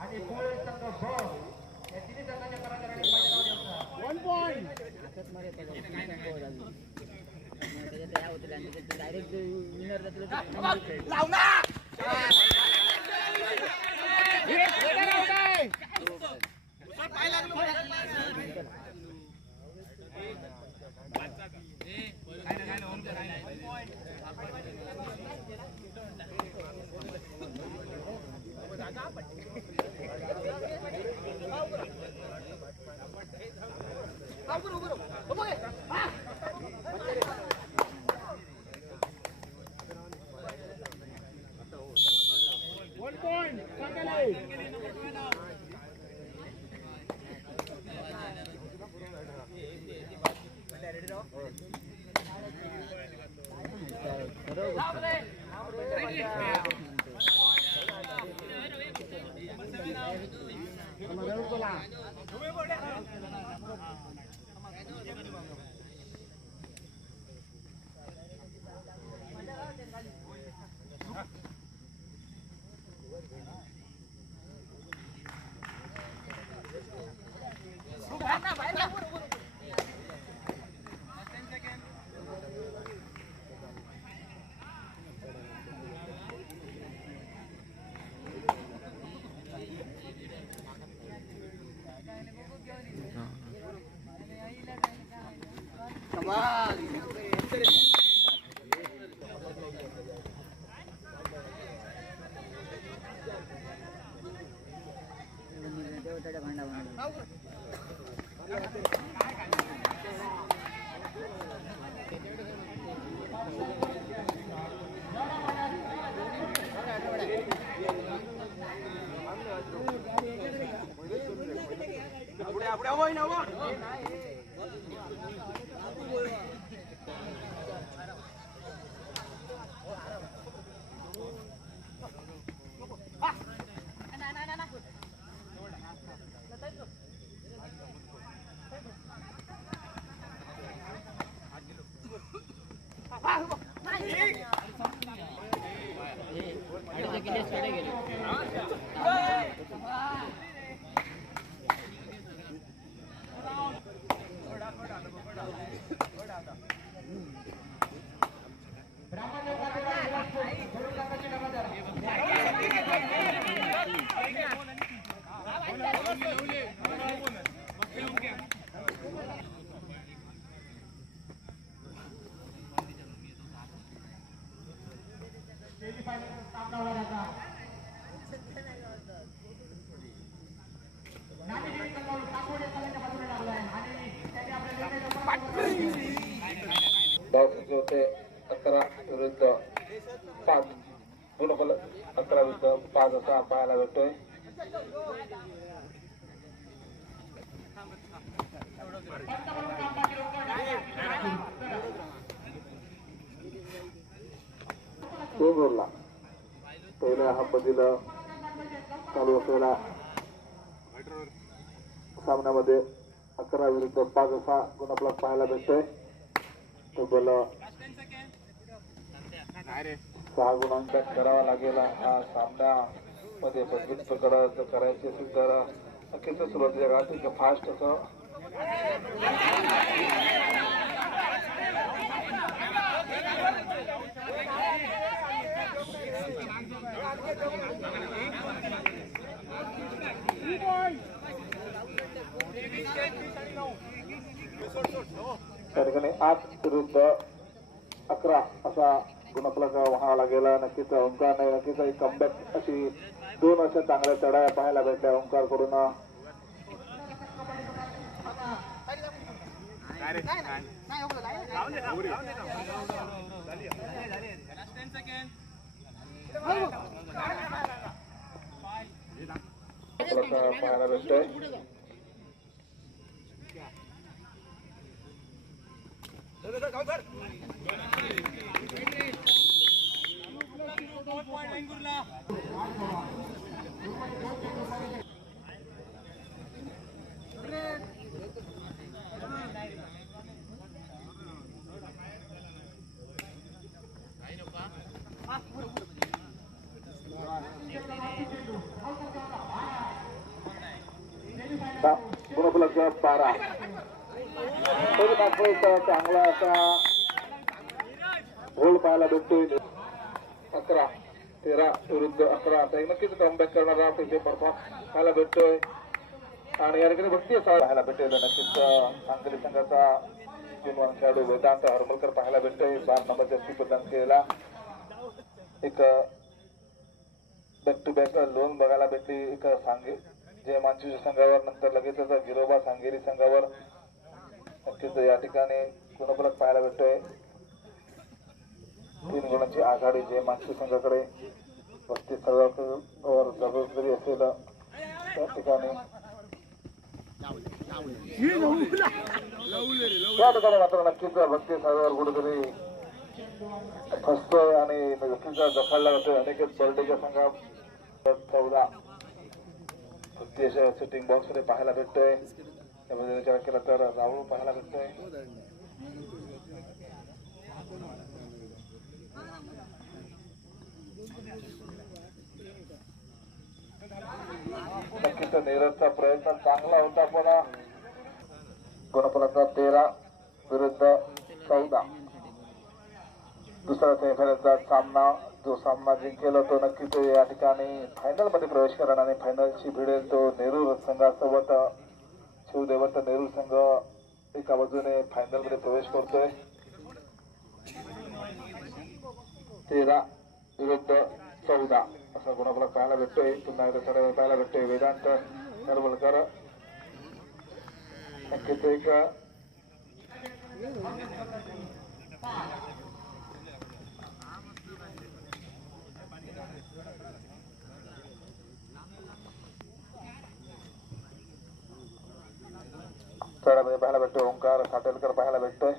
आणि कोळे संघ ब या तिन्ही संघाच्या पराजयाने मैदानावर येतात 1 पॉइंट डायरेक्ट विनर लाव ना होते 11 विरुद्ध 5 गुणफल 11 विरुद्ध 5 असा पाहायला भेटतोय. सोनूरला पहिल्या हाफमधील चालू असलेल्या सामन्यामध्ये 11 विरुद्ध 5 असा गुणफलक पाहायला भेटतोय. तब्बल 6 गुणांकन करावा लागेल. हा सामन्यामध्ये बदलून प्रकार करायचे असेल तर अखेरच्या सुरुवातीच्या काळात फास्ट असं त्या ठिकाणी 8 विरुद्ध 11 असा गुणफलक व्हावा लागेल. नक्कीच ओंकार नक्कीच एक कमबॅक अशी 2 अशा चांगल्या चढाया पाहायला भेटल्या ओंकार कडून. पाहायला भेटतोय. गुणफलक 12 चांगला असा गोल पाहायला भेटतोय. 11-13 विरुद्ध 11 आता नक्कीच कमबॅक करणारा परफॉर्म पाहायला भेटतोय. आणि या ठिकाणी भक्ती पाहायला भेटेल. नक्कीच सांगली संघाचा गुणवान खेळाडू वेदांत हरमलकर पाहायला भेटतोय. 12 नंबरच्या प्रदान केलेला एक बॅक टू बॅक लोन बघायला भेटली. एक सांगे जय मानसी संघावर, नंतर लगेच गिरोबा सांगेरी संघावर नक्कीच या ठिकाणी गुणफलक पाहायला भेटतोय. 3 गुणांची आघाडी जय मानसी संघाकडे. 35 सर्वांवर जबरदस्ती असेल त्या ठिकाणी मात्र नक्कीच 32 सर्वांवर कुठेतरी फसतोय आणि नक्कीच जखाडला जातोय. अनेक बर्डेच्या संघात 14 शूटिंग बॉक्स मध्ये पाहायला भेटतोय. त्यामध्ये विचार केला तर राहुल पाहायला भेटतोय. नक्कीच नीरजचा प्रयत्न चांगला होता पण गुणफलक 13 विरुद्ध 14 दुसरा सेमीफायनलचा सामना जो सामना जिंकेला तो नक्कीच या ठिकाणी फायनल मध्ये प्रवेश करणार आणि फायनलची भिडेल तो नेरूर संघासोबत. शिवदेवत नेरूर संघ एका बाजूने फायनल मध्ये प्रवेश करतोय. 13 विरुद्ध 14 असा गुणफलक पाहायला भेटतोय. पुन्हा एकदा चढावर पाहायला भेटतोय. वेदांत हरमलकर नक्कीच एक चढामध्ये पाहायला भेटतोय. ओंकार साटेलकर पाहायला भेटतोय.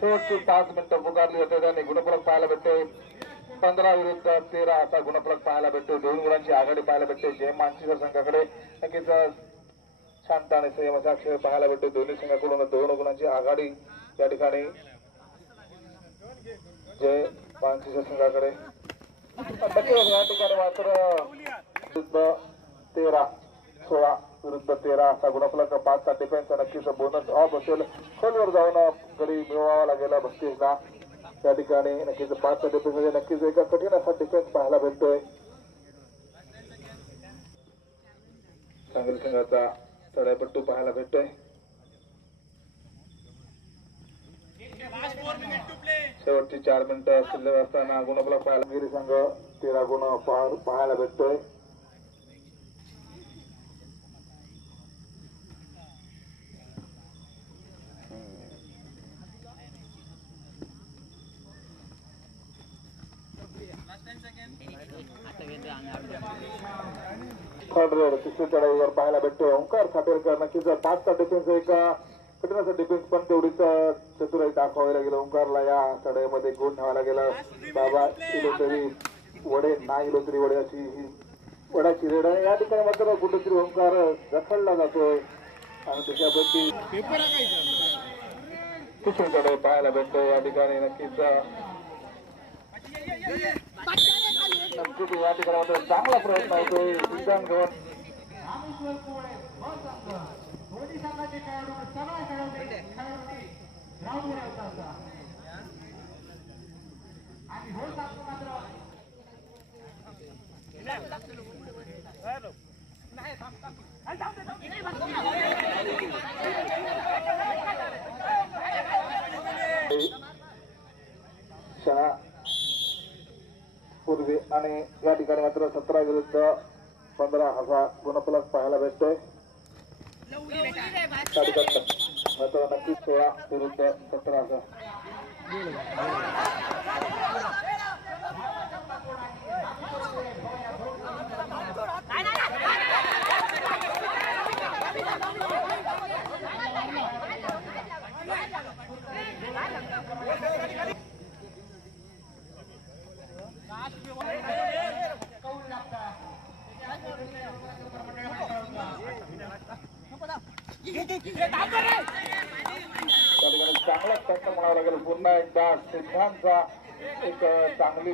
शेवटची 5 मिनिटं पुकारली होते त्याने गुणफलक पाहायला भेटतोय. 15 विरुद्ध 13 असा गुणफलक पाहायला भेटतोय. 2 गुणांची आघाडी पाहायला भेटते जय मानसीकर संघाकडे. नक्कीच शांत आणि संयमाचा खेळ पाहायला भेटतो. दोन्ही संघाकडून 2 गुणांची आघाडी या ठिकाणी जय मानसीकर संघाकडे. नक्कीच या ठिकाणी मात्र विरुद्ध 13-16 विरुद्ध 13 असा गुणफलक. 5चा डिफेन्स नक्कीच बोनस ऑफ असेल. खोलवर जाऊन गडी मिळवावा लागेल बक्षीसला. त्या ठिकाणी नक्कीच 5चा डिफेन्स मध्ये नक्कीच एक कठीण असा डिफेन्स पाहायला भेटतोय. सांगली संघाचा तळ्यापट्टू पाहायला भेटतोय. शेवटची 4 मिनिटं शिल्लक असताना गुणफलक पाहायला गिरी संघ 13 गुण पाहायला भेटतोय. तिसरी चढाईवर पाहायला भेटतोय. ओंकार साटेलकर नक्कीच 5चा डिफेन्स एक कठीण असा डिफेन्स पण तेवढीच चतुराई दाखवायला गेलं. ओंकारला या चढाईमध्ये गुण ठेवायला गेला. बाबा इलो तरी वडे ना इलो तरी वडे अशी ही वडाची रेड आहे. या ठिकाणी मात्र कुठेतरी ओंकार जखडला जातोय आणि त्याच्यापैकी तिसरी चढाई पाहायला भेटतोय. या ठिकाणी नक्कीच या ठिकाणी मात्र चांगला प्रयत्न होतोय. विधान गवत शहा पूर्वी आणि या ठिकाणी मात्र 17 विरुद्ध 15 असा गुणफलक पाहायला भेटतोय. मात्र नक्कीच 16 विरुद्ध 17 असा चांगला प्रयत्न म्हणावा लागेल. पुन्हा एकदा सिद्धांतचा एक चांगली